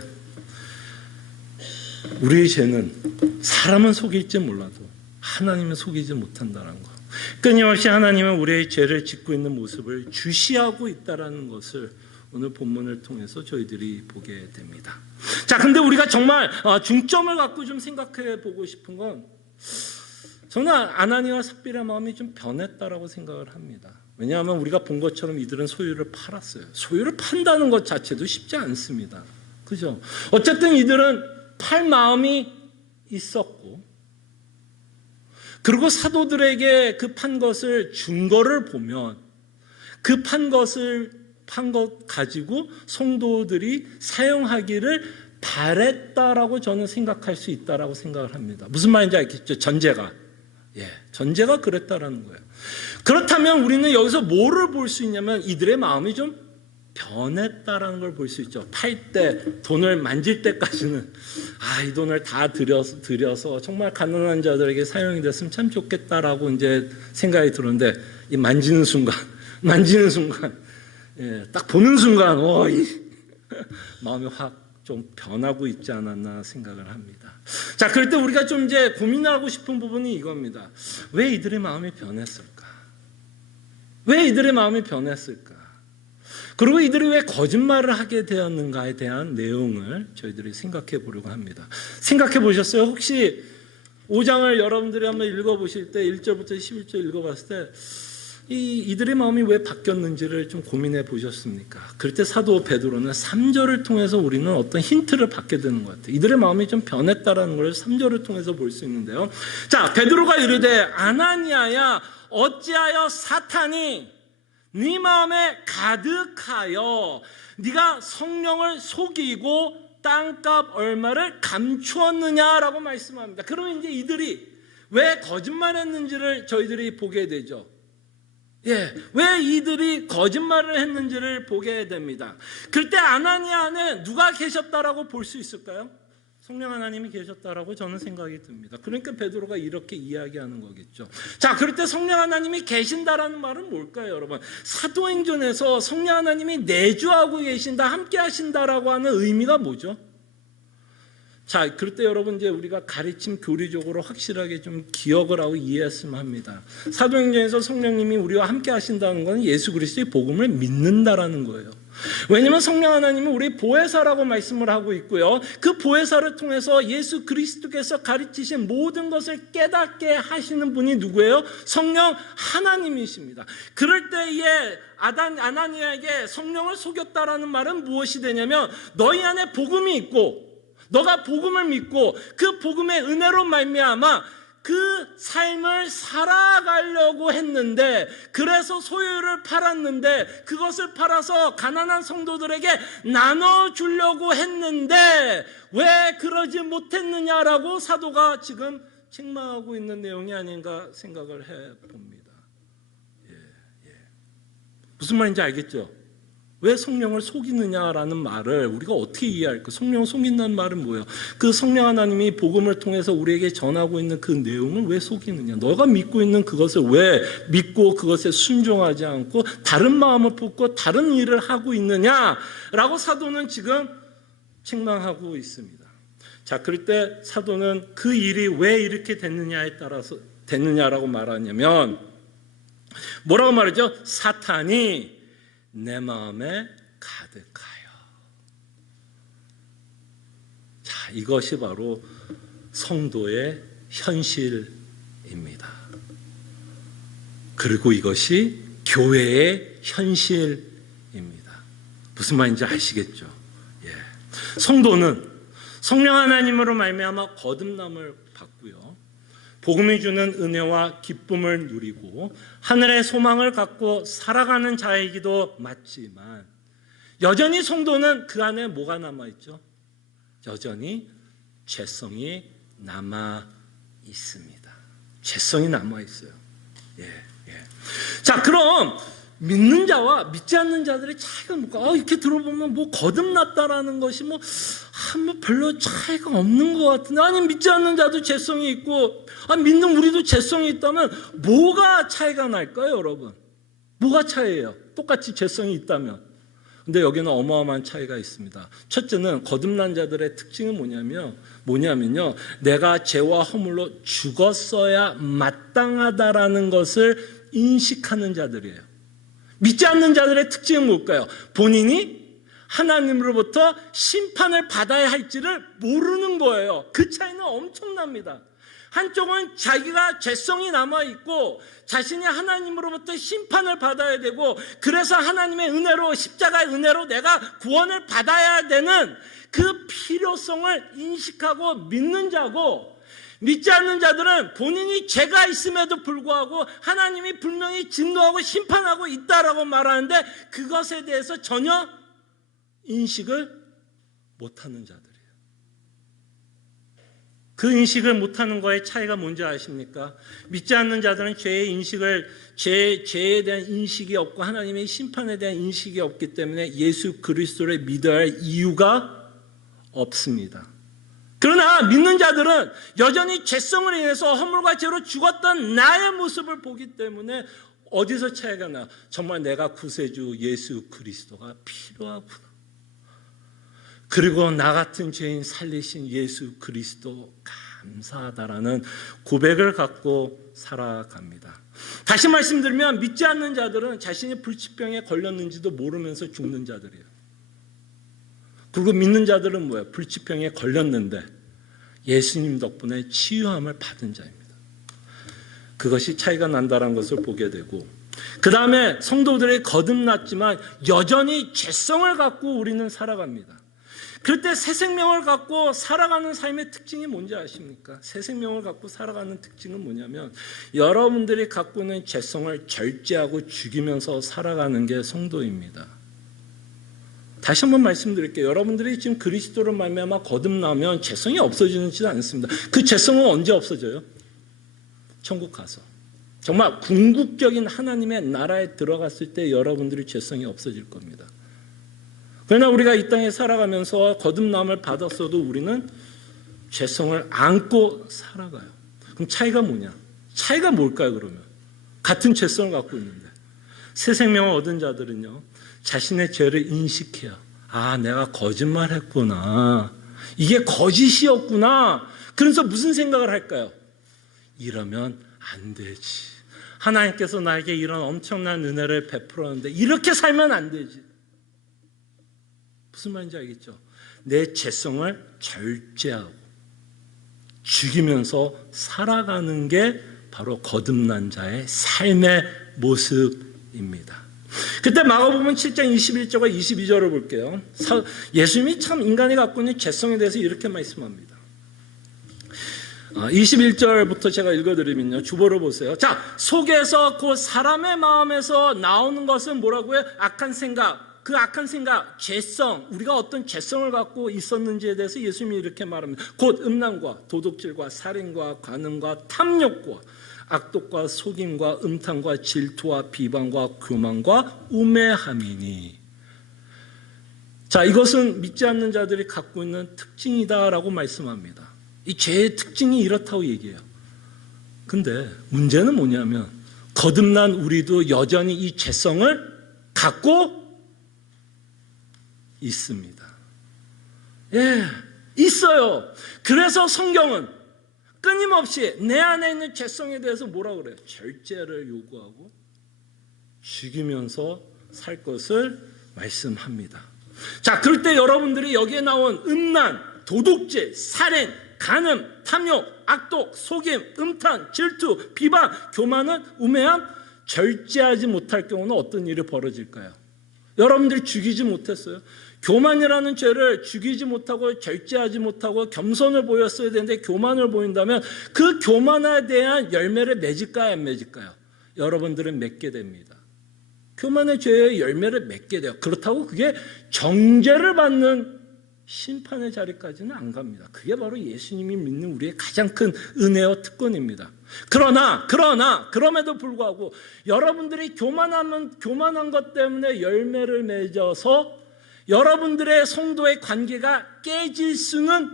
우리의 죄는 사람은 속일지 몰라도 하나님은 속이지 못한다는 것. 끊임없이 하나님은 우리의 죄를 짓고 있는 모습을 주시하고 있다는 것을 오늘 본문을 통해서 저희들이 보게 됩니다. 자, 근데 우리가 정말 중점을 갖고 좀 생각해 보고 싶은 건 저는 아나니아와 삽비라의 마음이 좀 변했다라고 생각을 합니다. 왜냐하면 우리가 본 것처럼 이들은 소유를 팔았어요. 소유를 판다는 것 자체도 쉽지 않습니다. 그죠? 어쨌든 이들은 팔 마음이 있었고 그리고 사도들에게 그 판 것을 준 거를 보면 그 판 것 가지고 성도들이 사용하기를 바랬다라고 저는 생각할 수 있다라고 생각을 합니다. 무슨 말인지 알겠죠? 전제가. 전제가 그랬다라는 거예요. 그렇다면 우리는 여기서 뭐를 볼 수 있냐면 이들의 마음이 좀 변했다라는 걸 볼 수 있죠. 팔 때 돈을 만질 때까지는 이 돈을 다 들여서 정말 가난한 자들에게 사용이 됐으면 참 좋겠다라고 이제 생각이 들었는데 이 만지는 순간 딱 보는 순간 마음이 확 좀 변하고 있지 않았나 생각을 합니다. 자, 그럴 때 우리가 좀 이제 고민하고 싶은 부분이 이겁니다. 왜 이들의 마음이 변했을까? 왜 이들의 마음이 변했을까? 그리고 이들이 왜 거짓말을 하게 되었는가에 대한 내용을 저희들이 생각해 보려고 합니다. 생각해 보셨어요? 혹시 5장을 여러분들이 한번 읽어보실 때 1절부터 11절 읽어봤을 때 이들의 마음이 왜 바뀌었는지를 좀 고민해 보셨습니까? 그럴 때 사도 베드로는 3절을 통해서 우리는 어떤 힌트를 받게 되는 것 같아요. 이들의 마음이 좀 변했다라는 걸 3절을 통해서 볼 수 있는데요. 자, 베드로가 이르되 아나니아야 어찌하여 사탄이 네 마음에 가득하여 네가 성령을 속이고 땅값 얼마를 감추었느냐라고 말씀합니다. 그러면 이제 이들이 왜 거짓말했는지를 저희들이 보게 되죠. 왜 이들이 거짓말을 했는지를 보게 됩니다. 그때 아나니아 안에 누가 계셨다라고 볼 수 있을까요? 성령 하나님이 계셨다라고 저는 생각이 듭니다. 그러니까 베드로가 이렇게 이야기하는 거겠죠. 자, 그럴 때 성령 하나님이 계신다라는 말은 뭘까요, 여러분? 사도행전에서 성령 하나님이 내주하고 계신다, 함께 하신다라고 하는 의미가 뭐죠? 자, 그럴 때 여러분 이제 우리가 가르침 교리적으로 확실하게 좀 기억을 하고 이해했으면 합니다. 사도행전에서 성령님이 우리와 함께 하신다는 것은 예수 그리스도의 복음을 믿는다라는 거예요. 왜냐하면 성령 하나님은 우리 보혜사라고 말씀을 하고 있고요. 그 보혜사를 통해서 예수 그리스도께서 가르치신 모든 것을 깨닫게 하시는 분이 누구예요? 성령 하나님이십니다. 그럴 때에 아나니아에게 성령을 속였다라는 말은 무엇이 되냐면 너희 안에 복음이 있고 너가 복음을 믿고 그 복음의 은혜로 말미암아 그 삶을 살아가려고 했는데 그래서 소유를 팔았는데 그것을 팔아서 가난한 성도들에게 나눠주려고 했는데 왜 그러지 못했느냐라고 사도가 지금 책망하고 있는 내용이 아닌가 생각을 해봅니다. 무슨 말인지 알겠죠? 왜 성령을 속이느냐라는 말을 우리가 어떻게 이해할까? 성령을 속인다는 말은 뭐예요? 그 성령 하나님이 복음을 통해서 우리에게 전하고 있는 그 내용을 왜 속이느냐? 너가 믿고 있는 그것을 왜 믿고 그것에 순종하지 않고 다른 마음을 품고 다른 일을 하고 있느냐라고 사도는 지금 책망하고 있습니다. 자, 그럴 때 사도는 그 일이 왜 이렇게 됐느냐에 따라서 됐느냐라고 말하냐면 뭐라고 말하죠? 사탄이 내 마음에 가득하여. 자, 이것이 바로 성도의 현실입니다. 그리고 이것이 교회의 현실입니다. 무슨 말인지 아시겠죠? 성도는 성령 하나님으로 말미암아 거듭남을 받고요. 복음이 주는 은혜와 기쁨을 누리고 하늘의 소망을 갖고 살아가는 자이기도 맞지만 여전히 성도는 그 안에 뭐가 남아있죠? 여전히 죄성이 남아 있습니다. 죄성이 남아 있어요. 자, 그럼 믿는 자와 믿지 않는 자들의 차이가 뭘까? 이렇게 들어보면 뭐 거듭났다라는 것이 뭐 별로 차이가 없는 것 같은데, 아니 믿지 않는 자도 죄성이 있고 믿는 우리도 죄성이 있다면 뭐가 차이가 날까요, 여러분? 뭐가 차이예요? 똑같이 죄성이 있다면. 근데 여기는 어마어마한 차이가 있습니다. 첫째는 거듭난 자들의 특징은 뭐냐면요, 내가 죄와 허물로 죽었어야 마땅하다라는 것을 인식하는 자들이에요. 믿지 않는 자들의 특징은 뭘까요? 본인이 하나님으로부터 심판을 받아야 할지를 모르는 거예요. 그 차이는 엄청납니다. 한쪽은 자기가 죄성이 남아있고 자신이 하나님으로부터 심판을 받아야 되고 그래서 하나님의 은혜로, 십자가의 은혜로 내가 구원을 받아야 되는 그 필요성을 인식하고 믿는 자고, 믿지 않는 자들은 본인이 죄가 있음에도 불구하고 하나님이 분명히 진노하고 심판하고 있다라고 말하는데 그것에 대해서 전혀 인식을 못하는 자들이에요. 그 인식을 못하는 거의 차이가 뭔지 아십니까? 믿지 않는 자들은 죄에 대한 인식이 없고 하나님의 심판에 대한 인식이 없기 때문에 예수 그리스도를 믿어야 할 이유가 없습니다. 그러나 믿는 자들은 여전히 죄성을 인해서 허물과 죄로 죽었던 나의 모습을 보기 때문에 어디서 차이가 나? 정말 내가 구세주 예수 그리스도가 필요하구나. 그리고 나 같은 죄인 살리신 예수 그리스도 감사하다라는 고백을 갖고 살아갑니다. 다시 말씀드리면 믿지 않는 자들은 자신이 불치병에 걸렸는지도 모르면서 죽는 자들이에요. 그리고 믿는 자들은 뭐예요? 불치병에 걸렸는데 예수님 덕분에 치유함을 받은 자입니다. 그것이 차이가 난다는 것을 보게 되고 그 다음에 성도들이 거듭났지만 여전히 죄성을 갖고 우리는 살아갑니다. 그럴 때 새 생명을 갖고 살아가는 삶의 특징이 뭔지 아십니까? 새 생명을 갖고 살아가는 특징은 뭐냐면 여러분들이 갖고 있는 죄성을 절제하고 죽이면서 살아가는 게 성도입니다. 다시 한번 말씀드릴게요. 여러분들이 지금 그리스도로 말미암아 거듭나면 죄성이 없어지지 않습니다. 그 죄성은 언제 없어져요? 천국 가서. 정말 궁극적인 하나님의 나라에 들어갔을 때 여러분들의 죄성이 없어질 겁니다. 그러나 우리가 이 땅에 살아가면서 거듭남을 받았어도 우리는 죄성을 안고 살아가요. 그럼 차이가 뭐냐? 차이가 뭘까요, 그러면? 같은 죄성을 갖고 있는데. 새 생명을 얻은 자들은요, 자신의 죄를 인식해요. 아, 내가 거짓말했구나. 이게 거짓이었구나. 그래서 무슨 생각을 할까요? 이러면 안 되지. 하나님께서 나에게 이런 엄청난 은혜를 베풀었는데 이렇게 살면 안 되지. 무슨 말인지 알겠죠? 내 죄성을 절제하고 죽이면서 살아가는 게 바로 거듭난 자의 삶의 모습입니다. 그때 마가복음 7장 21절과 22절을 볼게요. 예수님이 참 인간이 갖고 있는 죄성에 대해서 이렇게 말씀합니다. 21절부터 제가 읽어드리면요. 주보를 보세요. 자, 속에서 그 사람의 마음에서 나오는 것은 뭐라고요? 악한 생각. 그 악한 생각, 죄성, 우리가 어떤 죄성을 갖고 있었는지에 대해서 예수님이 이렇게 말합니다. 곧 음란과 도둑질과 살인과 간음과 탐욕과 악독과 속임과 음탕과 질투와 비방과 교만과 우매함이니. 자, 이것은 믿지 않는 자들이 갖고 있는 특징이다라고 말씀합니다. 이 죄의 특징이 이렇다고 얘기해요. 근데 문제는 뭐냐면 거듭난 우리도 여전히 이 죄성을 갖고 있습니다. 예, 있어요. 그래서 성경은 끊임없이 내 안에 있는 죄성에 대해서 뭐라고 그래요? 절제를 요구하고 죽이면서 살 것을 말씀합니다. 자, 그럴 때 여러분들이 여기에 나온 음란, 도둑질, 살인, 간음, 탐욕, 악독, 속임, 음탕, 질투, 비방, 교만은 우매함, 절제하지 못할 경우는 어떤 일이 벌어질까요? 여러분들이 죽이지 못했어요. 교만이라는 죄를 죽이지 못하고 절제하지 못하고 겸손을 보였어야 되는데 교만을 보인다면 그 교만에 대한 열매를 맺을까요, 안 맺을까요? 여러분들은 맺게 됩니다. 교만의 죄의 열매를 맺게 돼요. 그렇다고 그게 정죄를 받는 심판의 자리까지는 안 갑니다. 그게 바로 예수님이 믿는 우리의 가장 큰 은혜와 특권입니다. 그럼에도 불구하고 여러분들이 교만한 것 때문에 열매를 맺어서 여러분들의 성도의 관계가 깨질 수는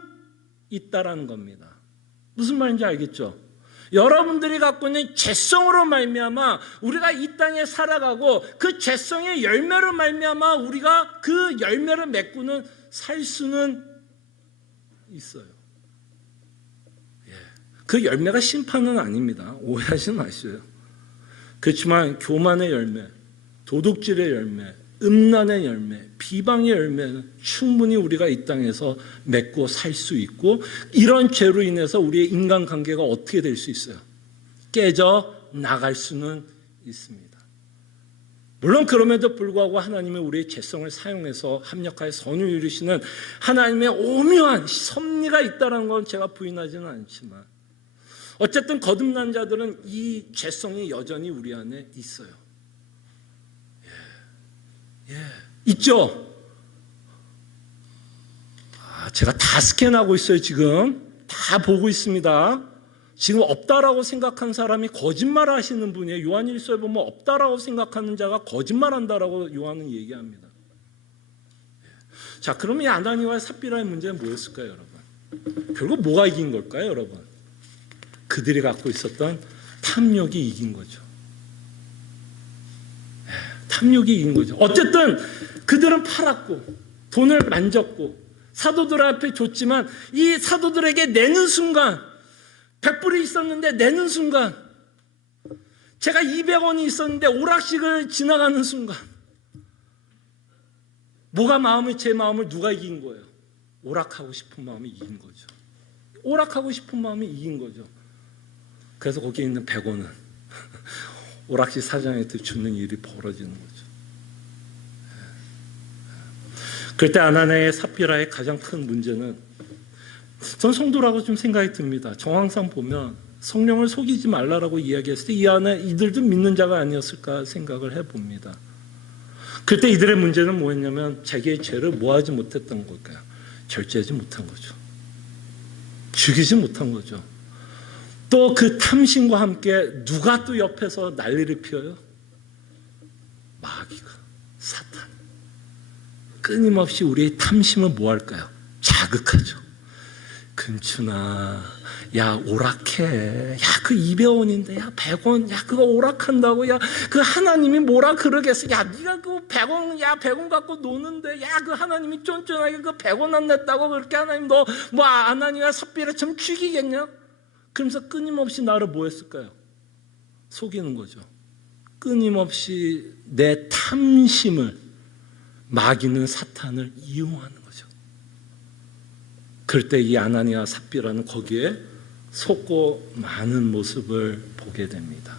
있다라는 겁니다. 무슨 말인지 알겠죠? 여러분들이 갖고 있는 죄성으로 말미암아 우리가 이 땅에 살아가고 그 죄성의 열매로 말미암아 우리가 그 열매를 맺고는 살 수는 있어요. 예. 그 열매가 심판은 아닙니다. 오해하지 마세요. 그렇지만 교만의 열매, 도둑질의 열매, 음란의 열매, 비방의 열매는 충분히 우리가 이 땅에서 맺고 살 수 있고 이런 죄로 인해서 우리의 인간관계가 어떻게 될 수 있어요? 깨져 나갈 수는 있습니다. 물론 그럼에도 불구하고 하나님은 우리의 죄성을 사용해서 합력하여 선을 이루시는 하나님의 오묘한 섭리가 있다는 건 제가 부인하지는 않지만 어쨌든 거듭난 자들은 이 죄성이 여전히 우리 안에 있어요. 있죠? 제가 다 스캔하고 있어요. 지금 다 보고 있습니다. 지금 없다라고 생각한 사람이 거짓말 하시는 분이에요. 요한일서에 보면 없다라고 생각하는 자가 거짓말한다라고 요한은 얘기합니다. 자, 그러면 이 아나니와 삽비라의 문제는 뭐였을까요, 여러분? 결국 뭐가 이긴 걸까요, 여러분? 그들이 갖고 있었던 탐욕이 이긴 거죠. 탐욕이 이긴 거죠. 어쨌든 그들은 팔았고 돈을 만졌고 사도들 앞에 줬지만 이 사도들에게 내는 순간 100불이 있었는데 내는 순간 제가 200원이 있었는데 오락식을 지나가는 순간 제 마음을 누가 이긴 거예요? 오락하고 싶은 마음이 이긴 거죠. 오락하고 싶은 마음이 이긴 거죠. 그래서 거기에 있는 100원은 오락실 사장한테 주는 일이 벌어지는 거죠. 그럴 때 아나니아의 삽비라의 가장 큰 문제는 전 성도라고 좀 생각이 듭니다. 정황상 보면 성령을 속이지 말라라고 이야기했을 때 이 안에 이들도 믿는 자가 아니었을까 생각을 해봅니다. 그때 이들의 문제는 뭐였냐면 자기의 죄를 뭐하지 못했던 걸까요? 절제하지 못한 거죠. 죽이지 못한 거죠. 또 그 탐심과 함께 누가 또 옆에서 난리를 피워요? 마귀가, 사탄. 끊임없이 우리의 탐심을 뭐 할까요? 자극하죠. 금춘아, 야 오락해. 야 그 200원인데 야 100원. 야 그거 오락한다고. 야 그 하나님이 뭐라 그러겠어. 야 네가 그 100원 야 100원 갖고 노는데 야 그 하나님이 쫀쫀하게 그 100원 안 냈다고 그렇게 하나님 너 뭐 아나니아 삽비라 좀 죽이겠냐? 그러면서 끊임없이 나를 뭐 했을까요? 속이는 거죠. 끊임없이 내 탐심을 마귀는 사탄을 이용하는 거죠. 그럴 때 이 아나니아 삽비라는 거기에 속고 많은 모습을 보게 됩니다.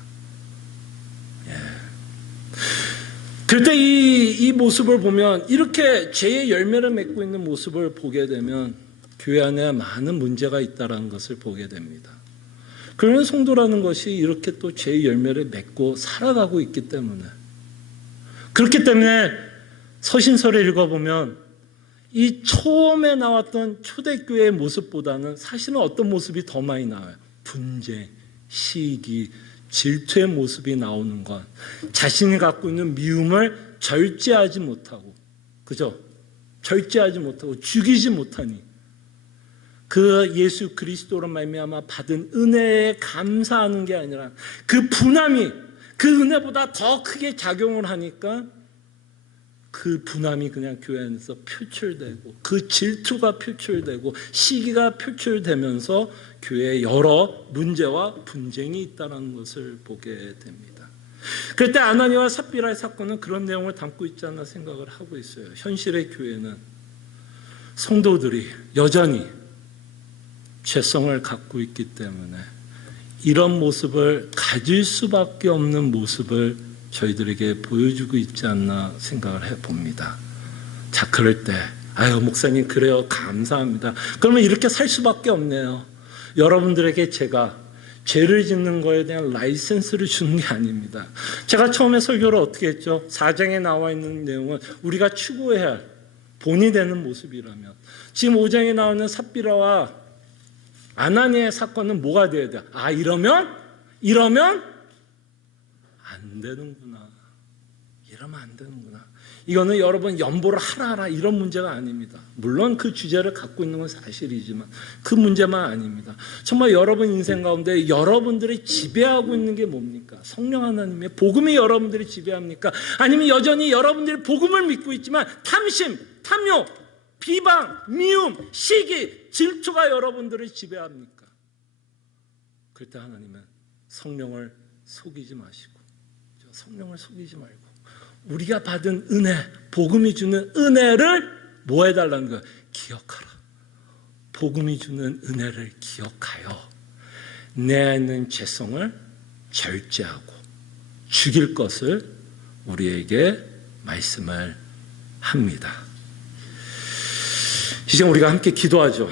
그럴 때 이 모습을 보면 이렇게 죄의 열매를 맺고 있는 모습을 보게 되면 교회 안에 많은 문제가 있다는 것을 보게 됩니다. 그런 성도라는 것이 이렇게 또 죄의 열매를 맺고 살아가고 있기 때문에 그렇기 때문에 서신서를 읽어보면 이 처음에 나왔던 초대교회의 모습보다는 사실은 어떤 모습이 더 많이 나와요? 분쟁, 시기, 질투의 모습이 나오는 건 자신이 갖고 있는 미움을 절제하지 못하고, 그죠? 절제하지 못하고 죽이지 못하니 그 예수 그리스도로 말미암아 받은 은혜에 감사하는 게 아니라 그 분함이 그 은혜보다 더 크게 작용을 하니까 그 분함이 그냥 교회 안에서 표출되고 그 질투가 표출되고 시기가 표출되면서 교회에 여러 문제와 분쟁이 있다는 것을 보게 됩니다. 그럴 때 아나니아와 삽비라의 사건은 그런 내용을 담고 있지 않나 생각을 하고 있어요. 현실의 교회는 성도들이 여전히 죄성을 갖고 있기 때문에 이런 모습을 가질 수밖에 없는 모습을 저희들에게 보여주고 있지 않나 생각을 해봅니다. 자, 그럴 때 아유 목사님 그래요 감사합니다. 그러면 이렇게 살 수밖에 없네요. 여러분들에게 제가 죄를 짓는 거에 대한 라이센스를 주는 게 아닙니다. 제가 처음에 설교를 어떻게 했죠? 4장에 나와 있는 내용은 우리가 추구해야 할 본이 되는 모습이라면 지금 5장에 나오는 삽비라와 아나니아의 사건은 뭐가 돼야 돼? 아 이러면 안 되는구나. 이러면 안 되는구나. 이거는 여러분 연보를 하라 이런 문제가 아닙니다. 물론 그 주제를 갖고 있는 건 사실이지만 그 문제만 아닙니다. 정말 여러분 인생 가운데 여러분들이 지배하고 있는 게 뭡니까? 성령 하나님의 복음이 여러분들이 지배합니까? 아니면 여전히 여러분들이 복음을 믿고 있지만 탐심, 탐욕, 비방, 미움, 시기, 질투가 여러분들을 지배합니까? 그럴 때 하나님은 성령을 속이지 마시고 성령을 속이지 말고 우리가 받은 은혜, 복음이 주는 은혜를 뭐 해달라는 거예요? 기억하라. 복음이 주는 은혜를 기억하여 내 안에 있는 죄성을 절제하고 죽일 것을 우리에게 말씀을 합니다. 이제 우리가 함께 기도하죠.